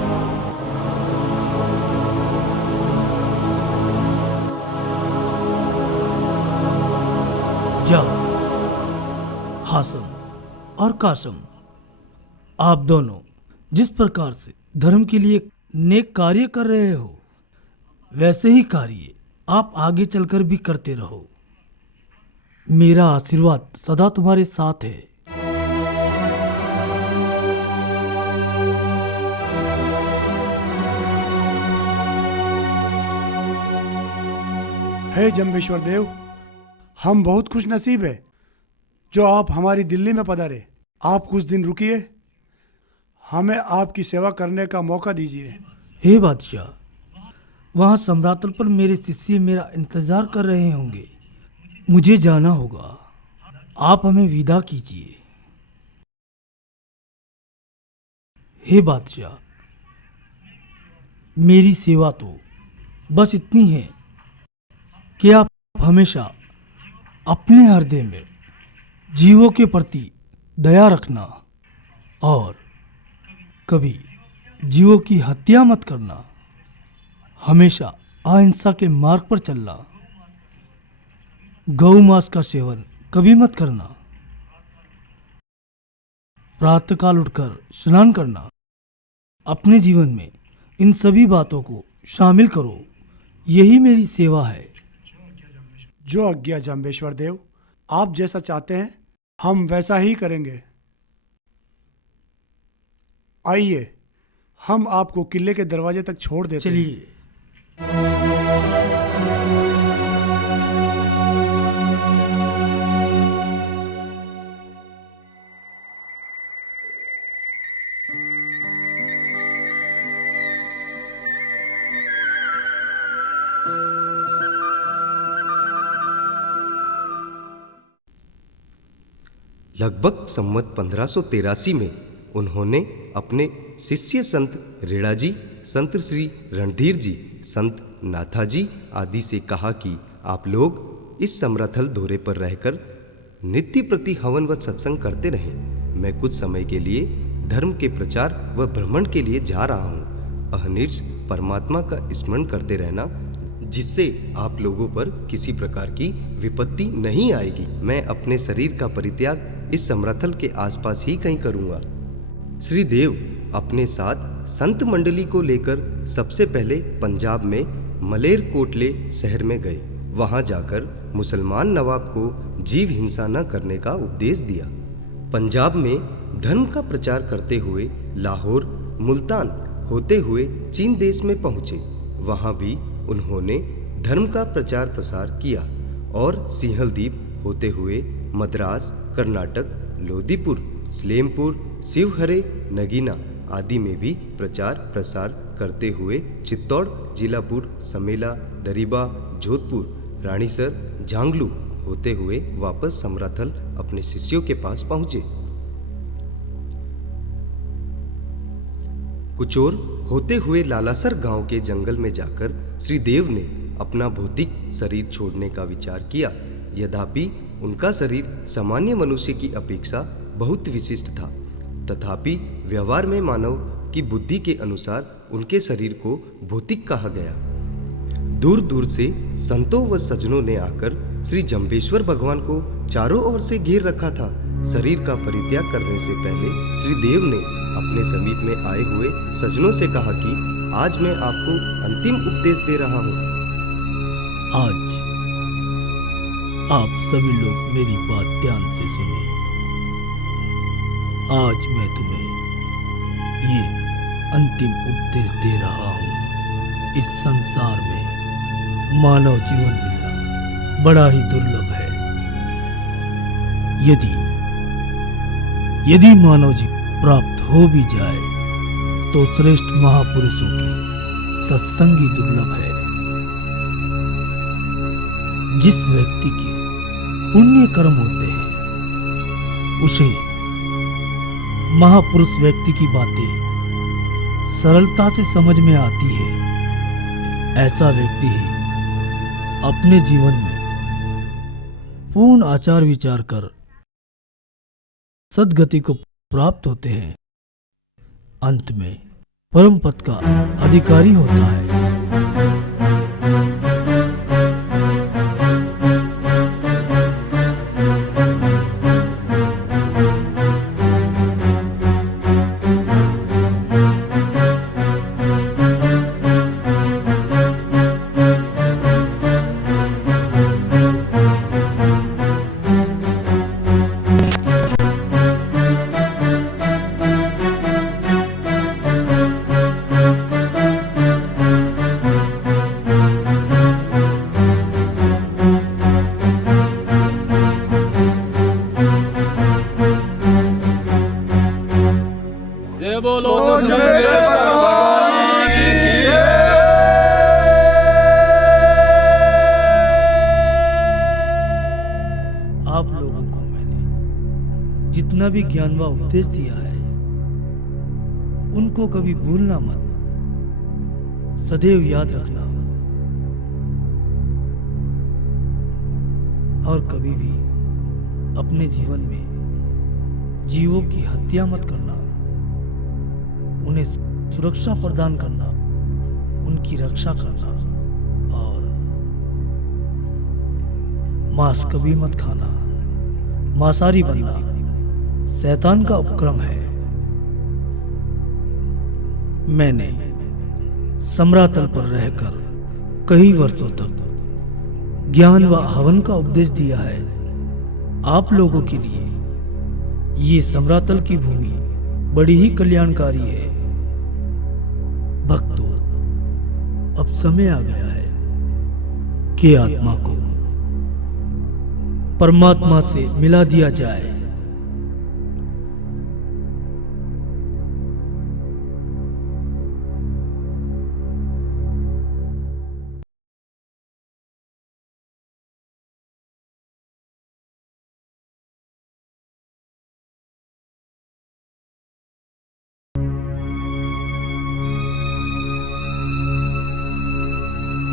जाओ हासम और कासम, आप दोनों जिस प्रकार से धर्म के लिए नेक कार्य कर रहे हो, वैसे ही कार्य आप आगे चलकर भी करते रहो। मेरा आशीर्वाद सदा तुम्हारे साथ है। हे जम्बेश्वर देव, हम बहुत खुश नसीब है जो आप हमारी दिल्ली में पधारे। आप कुछ दिन रुकिए, हमें आपकी सेवा करने का मौका दीजिए। हे बादशाह, वहाँ सम्रातल पर मेरे शिष्य मेरा इंतजार कर रहे होंगे। मुझे जाना होगा, आप हमें विदा कीजिए। हे बादशाह, मेरी सेवा तो बस इतनी है कि आप हमेशा अपने हृदय में जीवों के प्रति दया रखना और कभी जीवों की हत्या मत करना। हमेशा अहिंसा के मार्ग पर चलना। गौ मांस का सेवन कभी मत करना। प्रातःकाल उठकर स्नान करना। अपने जीवन में इन सभी बातों को शामिल करो। यही मेरी सेवा है। जो आज्ञा जम्बेश्वर देव, आप जैसा चाहते हैं हम वैसा ही करेंगे। आइए, हम आपको किले के दरवाजे तक छोड़ देते हैं। चलिए। लगभग संवत 1583 में उन्होंने अपने शिष्य संत रेड़ाजी, संत श्री रणधीर जी, संत नाथाजी आदि से कहा कि आप लोग इस समरथल दौरे पर रहकर नित्य प्रति हवन व सत्संग करते रहें। मैं कुछ समय के लिए धर्म के प्रचार व भ्रमण के लिए जा रहा हूँ। अहनिर्ष परमात्मा का स्मरण करते रहना, जिससे आप लोगों पर किसी प्रकार की विपत्ति नहीं आएगी। मैं अपने शरीर का परित्याग इस समरथल के आसपास ही कहीं करूँगा। श्री देव अपने साथ संत मंडली को लेकर सबसे पहले पंजाब में मलेरकोटले शहर में गए। वहां जाकर मुसलमान नवाब को जीव हिंसा न करने का उपदेश दिया। पंजाब में धर्म का प्रचार करते हुए लाहौर, मुल्तान होते हुए चीन देश में पहुंचे। वहां भी उन्होंने धर्म का प्रचार प्रसार किया और सिंहलदीप होते हुए मद्रास, कर्नाटक, लोदीपुर, सलेमपुर, शिवहरे, नगीना आदि में भी प्रचार प्रसार करते हुए चित्तौड़, जिलापुर, समेला, दरिबा, जोधपुर, रानीसर, झांगलू होते हुए वापस समराथल अपने शिष्यों के पास पहुंचे। कुचोर होते हुए लालासर गांव के जंगल में जाकर श्री देव ने अपना भौतिक शरीर छोड़ने का विचार किया। यद्यपि उनका शरीर सामान्य मनुष्य की अपेक्षा बहुत विशिष्ट था, तथापि व्यवहार में मानव की बुद्धि के अनुसार उनके शरीर को भौतिक कहा गया। दूर दूर से संतों व सज्जनों ने आकर श्री जम्बेश्वर भगवान को चारों ओर से घेर रखा था। शरीर का परित्याग करने से पहले श्री देव ने अपने समीप में आए हुए सज्जनों से कहा कि आज मैं आपको अंतिम उपदेश दे रहा हूँ। आज आप सभी लोग मेरी बात ध्यान से सुने। आज मैं तुम्हें ये अंतिम उपदेश दे रहा हूँ। इस संसार में मानव जीवन मिलना बड़ा ही दुर्लभ है। यदि मानव जीवन प्राप्त हो भी जाए तो श्रेष्ठ महापुरुषों की सत्संग ही दुर्लभ है। जिस व्यक्ति के पुण्य कर्म होते हैं उसे महापुरुष व्यक्ति की बातें सरलता से समझ में आती है। ऐसा व्यक्ति ही अपने जीवन में पूर्ण आचार विचार कर सद्गति को प्राप्त होते हैं। अंत में परम पद का अधिकारी होता है। आप लोगों को मैंने जितना भी ज्ञान व उपदेश दिया है उनको कभी भूलना मत, सदैव याद रखना और कभी भी अपने जीवन में जीवों की हत्या मत करना, उन्हें सुरक्षा प्रदान करना, उनकी रक्षा करना और मांस कभी मत खाना। मांसाहारी बनना शैतान का उपक्रम है। मैंने समरातल पर रहकर कई वर्षों तक ज्ञान व हवन का उपदेश दिया है। आप लोगों के लिए ये समरातल की भूमि बड़ी ही कल्याणकारी है। भक्तों, अब समय आ गया है कि आत्मा को परमात्मा से मिला दिया जाए।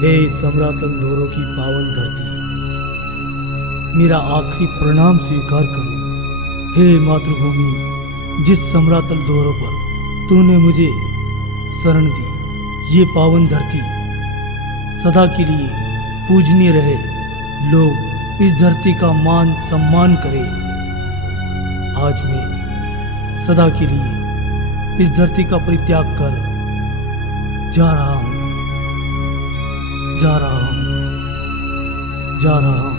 हे समरातल धोरों की पावन धरती, मेरा आखिरी प्रणाम स्वीकार करो। हे मातृभूमि, जिस समरातल धोरों पर तूने मुझे शरण दी, ये पावन धरती सदा के लिए पूजनीय रहे। लोग इस धरती का मान सम्मान करें। आज मैं सदा के लिए इस धरती का परित्याग कर जा रहा हूँ, जा रहा हूँ, जा रहा हूँ।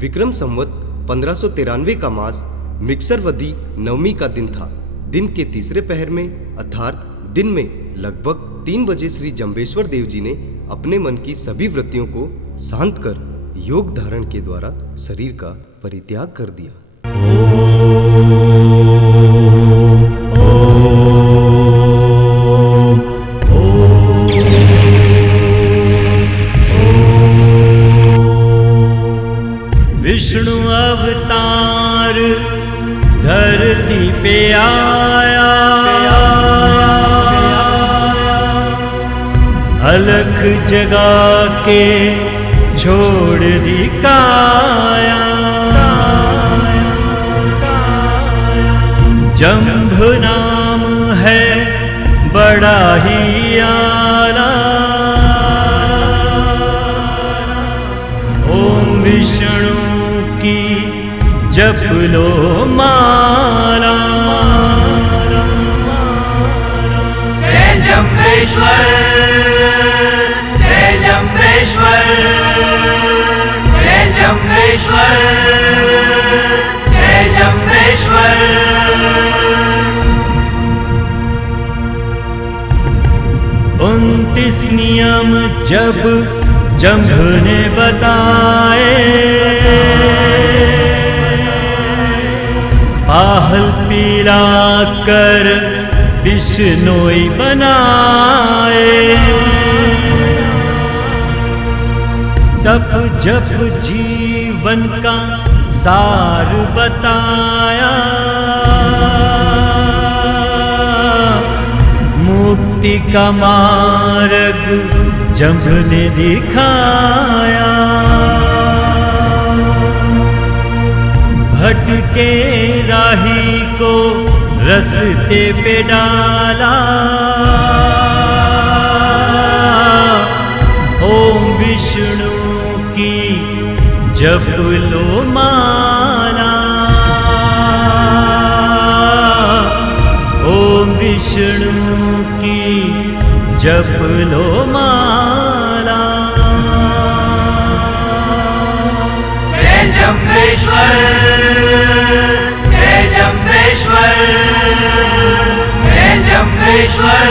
विक्रम संवत 1593 का मास मिक्सरवदी नवमी का दिन था। दिन के तीसरे पहर में अर्थात दिन में लगभग 3 बजे श्री जम्बेश्वर देव जी ने अपने मन की सभी वृत्तियों को शांत कर योग धारण के द्वारा शरीर का परित्याग कर दिया। विष्णु अवतार धरती पे आया, अलख जगा के छोड़ दी काया। जंभ नाम है बड़ा ही आला, ओम विष्णु की जप लो माला। जय जम्बेश्वर, जय जम्बेश्वर, जय जम्बेश्वर, जय जम्बेश्वर। 29 नियम जब जंभ ने बताए, आहल पीला कर बिश्नोई बनाए। तप जप जीवन का सार बताया, मुक्ति का मार्ग जंभ ने दिखाया। भटके राही को रस्ते पे डाला, ओम विष्णु की जप लो माला। ओम विष्णु की जप लो माला। जय जम्बेश्वर, जय जम्बेश्वर, जय जम्बेश्वर,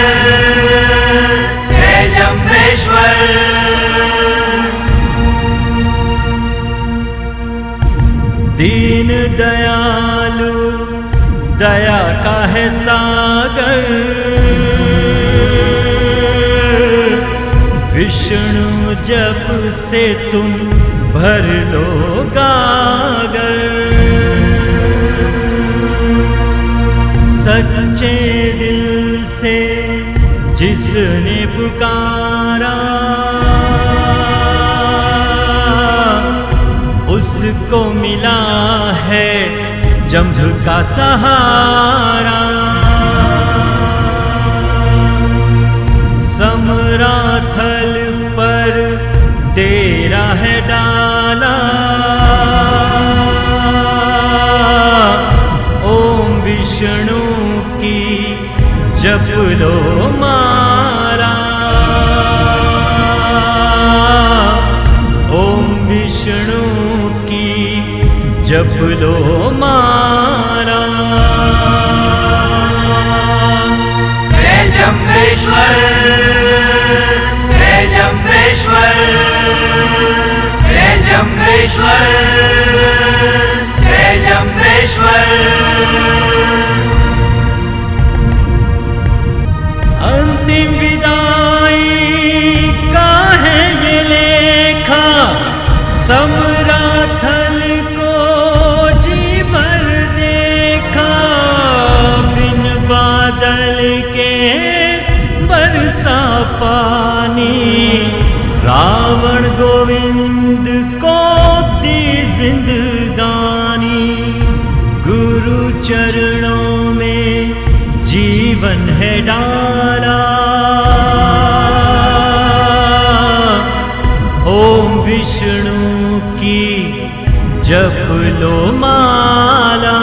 जय जम्बेश्वर। दीन दयालु दया का है सागर, विष्णु जप से तुम भर लो गागर। सच्चे दिल से जिसने पुकारा, उसको मिला है जंभ का सहारा। समराथल पर डेरा है डाला, ओम विष्णु की जप लो माला। ओम विष्णु की जप लो माला। जय जम्बेश्वर, जय जम्बेश्वर, जय जम्बेश्वर, जय जम्बेश्वर। अंतिम विदाई का है ये लेखा, समराथल को जी भर देखा। बिन बादल के बरसा पानी, रावण गोविंद को दी जिंदगानी। गुरु चरणों में जीवन है डाला, ओम विष्णु की जप लो माला।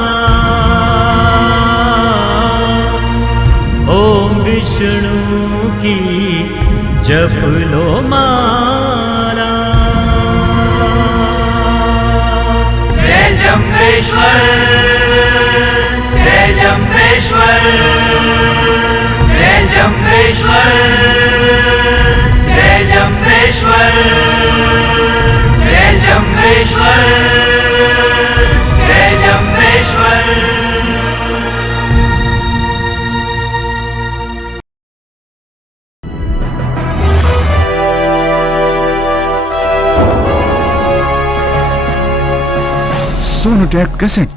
ओम विष्णु की जप लो माला। जम्बेश्वर जय जम्बेश्वर जय जम्बेश्वर जय जम्बेश्वर जय जम्बेश्वर जय जम्बेश्वर। सोनोटेप कैसेट